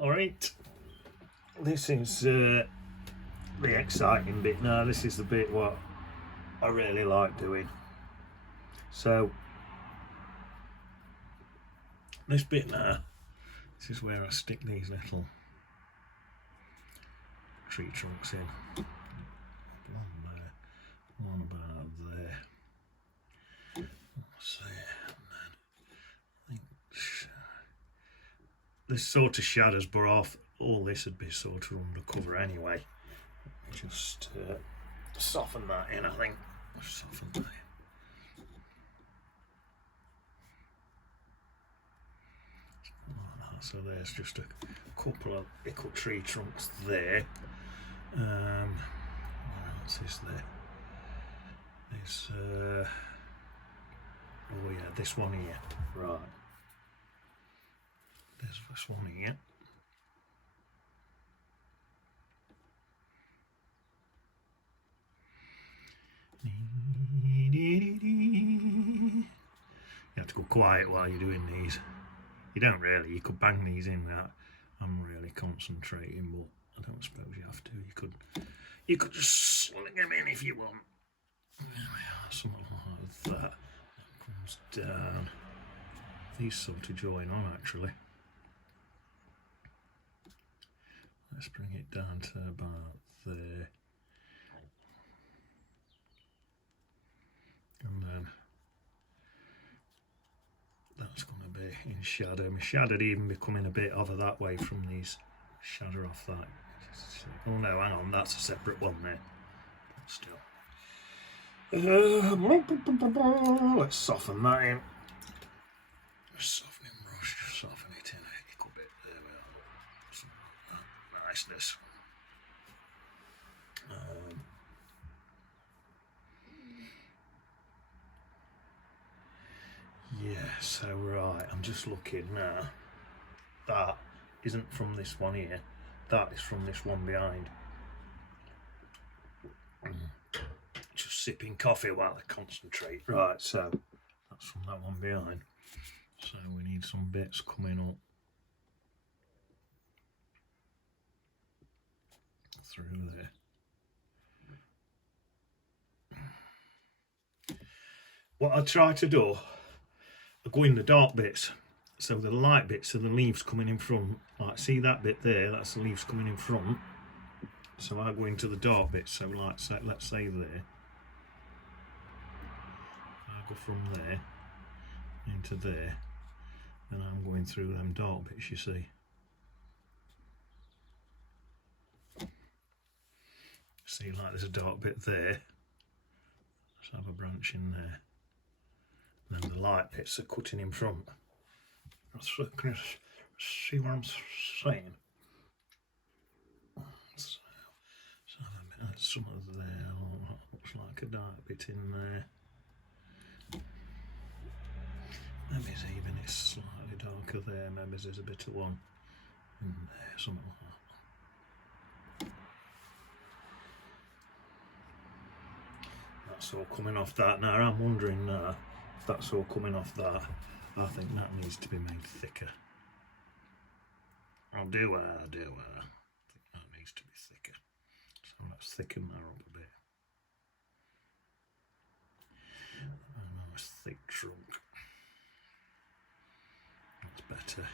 Alright, this is the exciting bit now. This is the bit what I really like doing. So this bit now, this is where I stick these little tree trunks in. One there, one about there. That's there, and then I think this sort of shadows, but off all this would be sort of undercover anyway. Just soften that in, I think. Soften that in. So there's just a couple of little tree trunks there. What else is there? There's oh yeah, this one here. Right. There's this one here. You have to go quiet while you're doing these. You don't really, you could bang these in without I'm really concentrating, but I don't suppose you have to. You could just sling them in if you want. There we are, something like that. That comes down. These sort of join on actually. Let's bring it down to about there. And then that's going to be in shadow. My shadow'd even be coming a bit over that way from these. Shadow off that. Oh no, hang on, that's a separate one there. But still. Let's soften that in. Softening brush, soften it in a little bit there. Some niceness. Yeah, so right, I'm just looking now. That isn't from this one here, that is from this one behind. Just sipping coffee while I concentrate. Right, so that's from that one behind. So we need some bits coming up through there. What I try to do, I go in the dark bits, so the light bits are the leaves coming in front. Like, see that bit there, that's the leaves coming in front. So I go into the dark bits, so like, let's say there. I go from there into there, and I'm going through them dark bits, you see. See, like there's a dark bit there. Let's have a branch in there. And then the light bits are cutting in front. Can you see what I'm saying? So some of there, looks like a dark bit in there. Maybe even it's slightly darker there, maybe there's a bit of one in there, something like that. That's all coming off that. Now I'm wondering now, if that's all coming off that, I think that needs to be made thicker. I think that needs to be thicker. So let's thicken that up a bit. A nice thick trunk. That's better.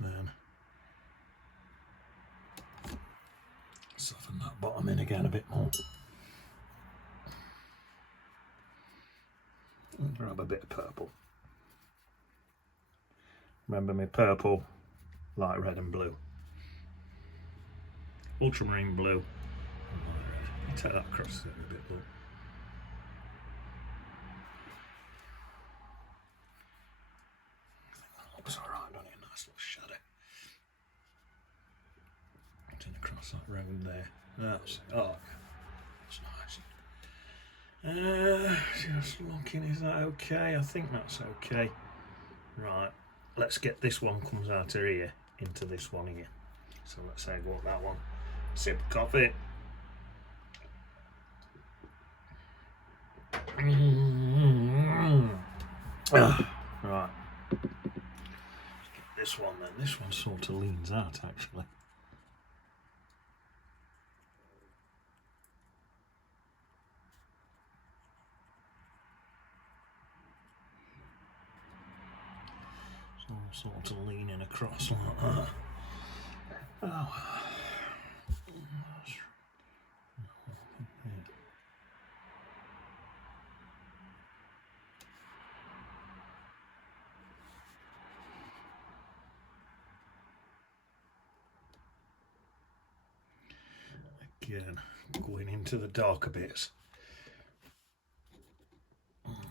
Then soften that bottom in again a bit more. And grab a bit of purple. Remember my purple, light red and blue. Ultramarine blue and light red. Take that across there a bit, look. Looks alright, doesn't it? Nice little shadow. Turn across that round there. That's nice. Just looking, is that okay? I think that's okay. Right, let's get this one comes out of here into this one here. So let's say I go up that one. Sip of coffee. Right. This one then. This one sort of leans out actually. So sort of leaning across like that. Oh. Again, going into the darker bits.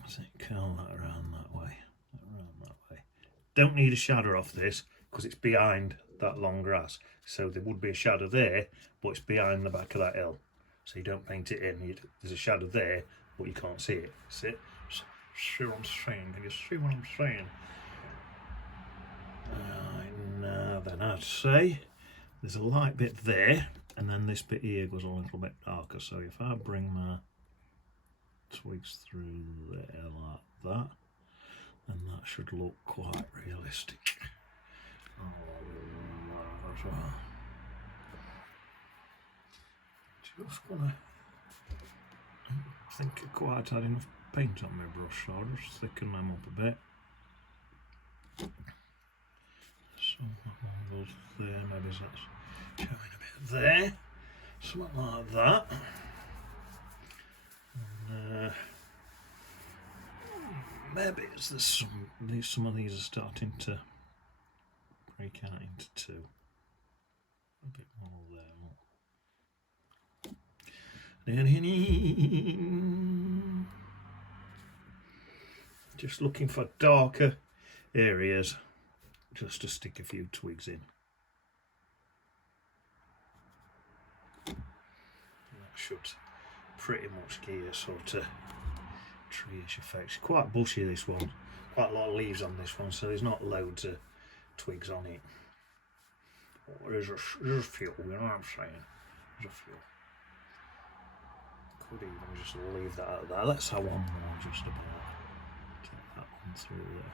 So curl that around that way. Don't need a shadow off this because it's behind that long grass. So there would be a shadow there, but it's behind the back of that hill. So you don't paint it in. There's a shadow there, but you can't see it. See it? See what I'm saying? Can you see what I'm saying? Now then, I'd say there's a light bit there, and then this bit here goes a little bit darker. So if I bring my twigs through there like that, and that should look quite realistic. As well. Just gonna think I quite had enough paint on my brush, so I'll just thicken them up a bit. So that one goes there, maybe that's showing a bit there, something like that. And, maybe it's some of these are starting to break out into two. A bit more there. Just looking for darker areas just to stick a few twigs in. That should pretty much give a sort of tree-ish effect. It's quite bushy, this one. Quite a lot of leaves on this one, so there's not loads of twigs on it. Oh, there's a few, you know what I'm saying? There's a few. Could even just leave that out there. Let's have one more just about. Get that one through there.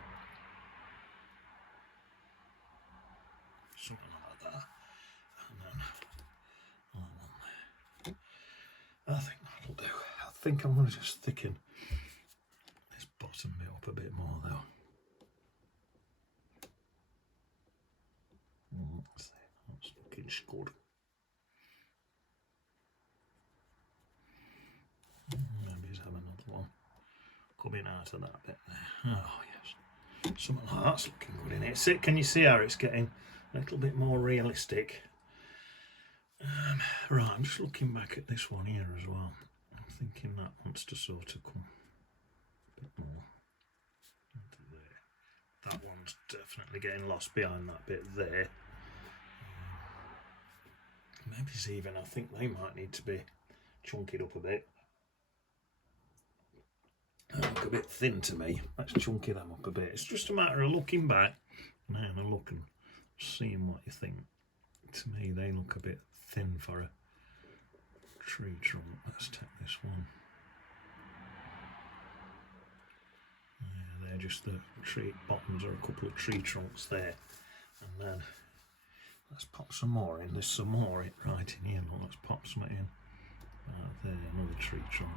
Something like that. And then that one there. I think that'll do. I think I'm going to just thicken this bottom bit up a bit more though. That's looking good. Maybe just have another one coming out of that bit there. Oh yes, something like that's looking good in it. Can you see how it's getting a little bit more realistic? Right, I'm just looking back at this one here as well. I'm thinking that wants to sort of come a bit more into there. That one's definitely getting lost behind that bit there. Maybe it's even, I think they might need to be chunkied up a bit. They look a bit thin to me. Let's chunky them up a bit. It's just a matter of looking back and having a look and seeing what you think. To me, they look a bit thin for a tree trunk. Let's take this one. Yeah, they're just the tree bottoms are a couple of tree trunks there. And then let's pop some more in. There's some more right in here. Let's pop some in. Right there, another tree trunk.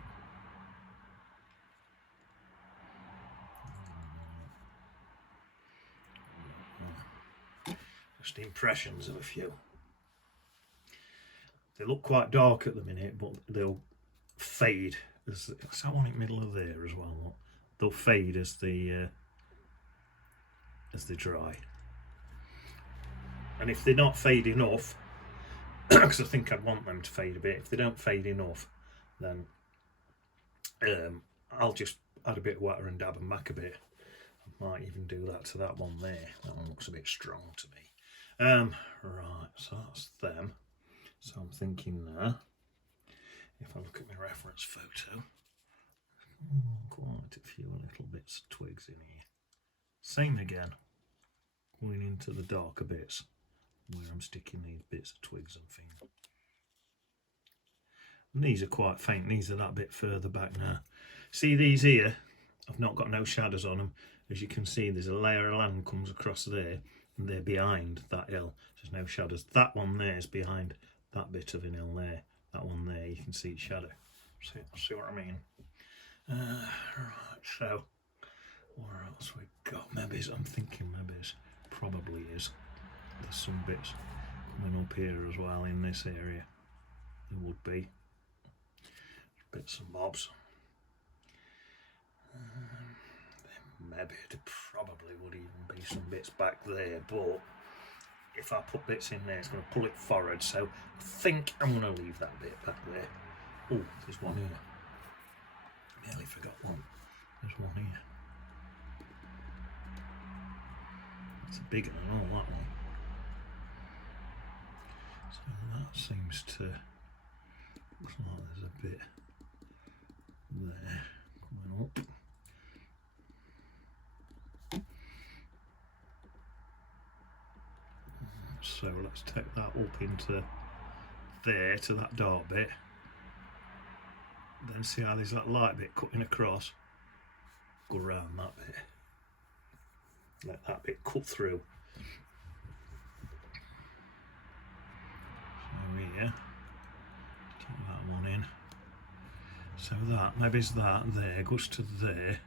Just impressions of a few. They look quite dark at the minute, but they'll fade. There's one in the middle of there as well. Look. They'll fade as they dry. And if they're not fade enough, because I think I'd want them to fade a bit. If they don't fade enough, then I'll just add a bit of water and dab them back a bit. I might even do that to that one there. That one looks a bit strong to me. Right, so that's them. So I'm thinking now, if I look at my reference photo, quite a few little bits of twigs in here. Same again, going into the darker bits where I'm sticking these bits of twigs and things. And these are quite faint. These are that bit further back now. See these here? I've not got no shadows on them. As you can see, there's a layer of land comes across there, and they're behind that hill. There's no shadows. That one there is behind that bit of an hill there. That one there, you can see its shadow. See what I mean? Right, so what else we got? Maybe I'm thinking maybe it's probably is. There's some bits coming up here as well in this area. There would be bits and bobs. Maybe there probably would even be some bits back there, but if I put bits in there, it's going to pull it forward. So I think I'm going to leave that bit back there. Oh, there's one here. Nearly forgot one. There's one here. It's bigger than all that one. So that seems to looks like there's a bit there coming up. So let's take that up into there to that dark bit. Then see how there's that light bit cutting across. Go around that bit. Let that bit cut through. So here, take that one in. So that, maybe it's that there, goes to there.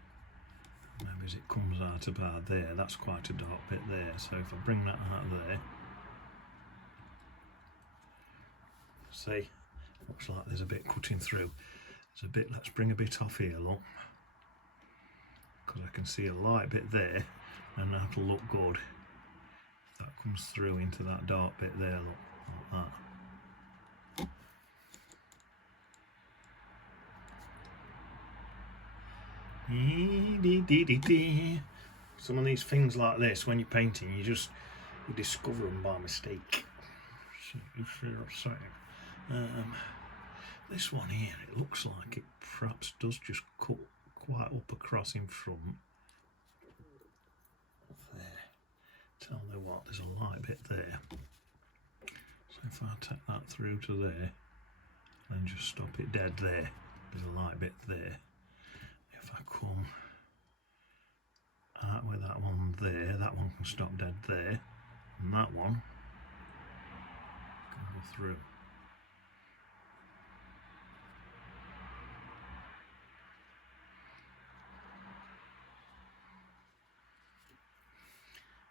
Maybe as it comes out about there, that's quite a dark bit there. So if I bring that out there, see, looks like there's a bit cutting through. There's a bit, let's bring a bit off here, look. Because I can see a light bit there, and that'll look good. That comes through into that dark bit there, look, like that. Some of these things like this, when you're painting, you discover them by mistake. You see what I'm saying? This one here, it looks like it perhaps does just cut quite up across in front. There. Tell you what, there's a light bit there. So if I take that through to there, and just stop it dead there, there's a light bit there. If I come out with that one there, that one can stop dead there, and that one can go through.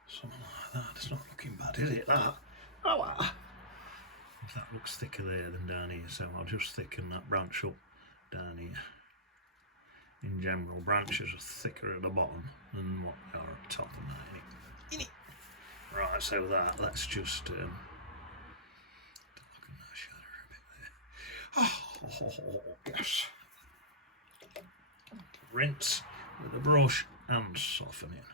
Something like that. It's not looking bad, is it? That. Oh, wow. That looks thicker there than down here, so I'll just thicken that branch up down here. In general, branches are thicker at the bottom than what they are at the top of that. Right, so that, let's just darken that shadow a bit there. Oh, yes. Rinse with a brush and soften it.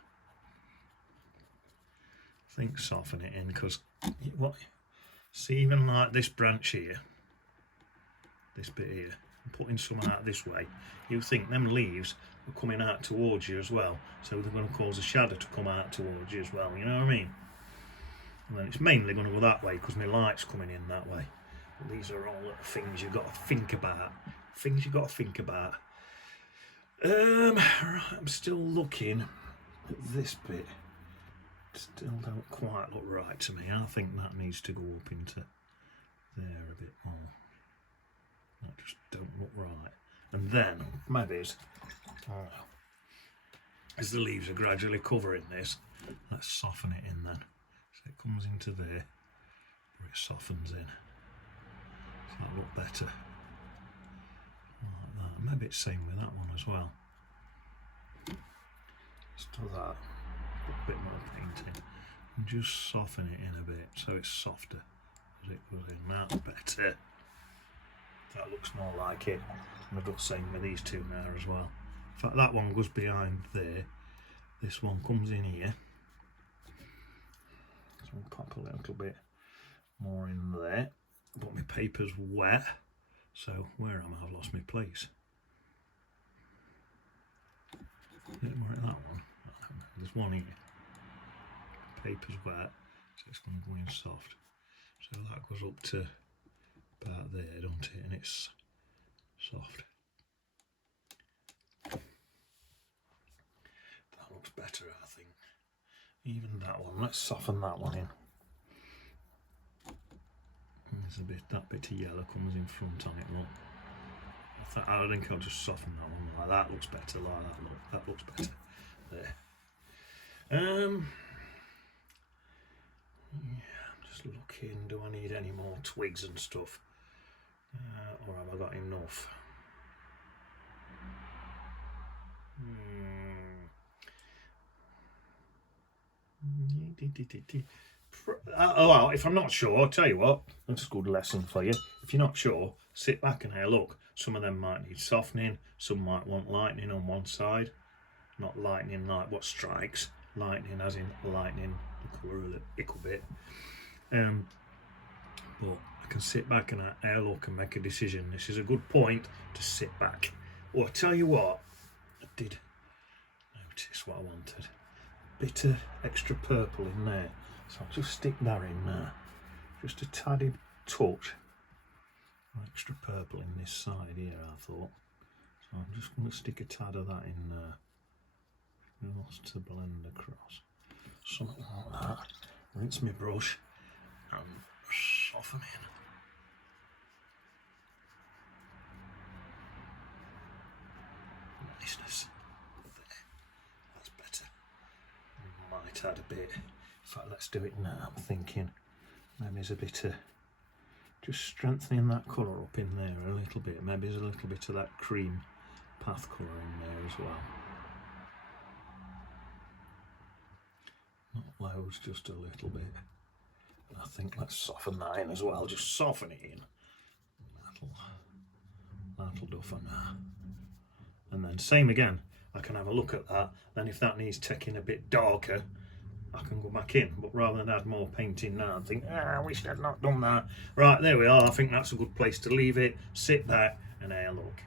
I think soften it in because what? See, even like this branch here, this bit here, I'm putting some out this way. You think them leaves are coming out towards you as well, so they're going to cause a shadow to come out towards you as well. You know what I mean? And then it's mainly going to go that way because my light's coming in that way. But these are all little things you've got to think about. Things you've got to think about. Right, I'm still looking at this bit. Still don't quite look right to me. I think that needs to go up into there a bit more. That just don't look right. And then maybe as the leaves are gradually covering this, let's soften it in then. So it comes into there, or it softens in. So that'll look better. Like that. Maybe it's same with that one as well. Let's do that. A bit more painting and just soften it in a bit so it's softer as it goes in. That's better. That looks more like it. And I've got the same with these two now as well. In fact, that one goes behind there. This one comes in here. So I'll pop a little bit more in there. But my paper's wet. So where am I? I've lost my place. A bit more at that one. There's one here. Paper's wet, so it's going to go in soft. So that goes up to about there, don't it? And it's soft. That looks better, I think. Even that one, let's soften that one in. There's a bit, that bit of yellow comes in front on it, look. I think I'll just soften that one like that. Looks better, like that. Look, that looks better. There. Yeah, I'm just looking. Do I need any more twigs and stuff, or have I got enough? Oh, well, if I'm not sure, I'll tell you what. That's a good lesson for you. If you're not sure, sit back and have a look. Some of them might need softening. Some might want lightning on one side. Not lightning like what strikes. Lightning as in lightning the colour a little bit. But I can sit back and have a look and make a decision. This is a good point to sit back. Or I tell you what, I did notice what I wanted. A bit of extra purple in there. So I'll just stick that in there. Just a tiny touch. Extra purple in this side here, I thought. So I'm just going to stick a tad of that in there. Just to blend across. Something like that. Rinse my brush and soften in. Niceness. There. That's better. Might add a bit. In fact, let's do it now. I'm thinking maybe there's a bit of just strengthening that colour up in there a little bit. Maybe there's a little bit of that cream path colour in there as well. Not loads, just a little bit. I think let's soften that in as well. Just soften it in. That'll do for now. And then same again. I can have a look at that. Then if that needs taking a bit darker, I can go back in. But rather than add more paint in now and think, I wish I'd not done that. Right, there we are. I think that's a good place to leave it. Sit back and have a look.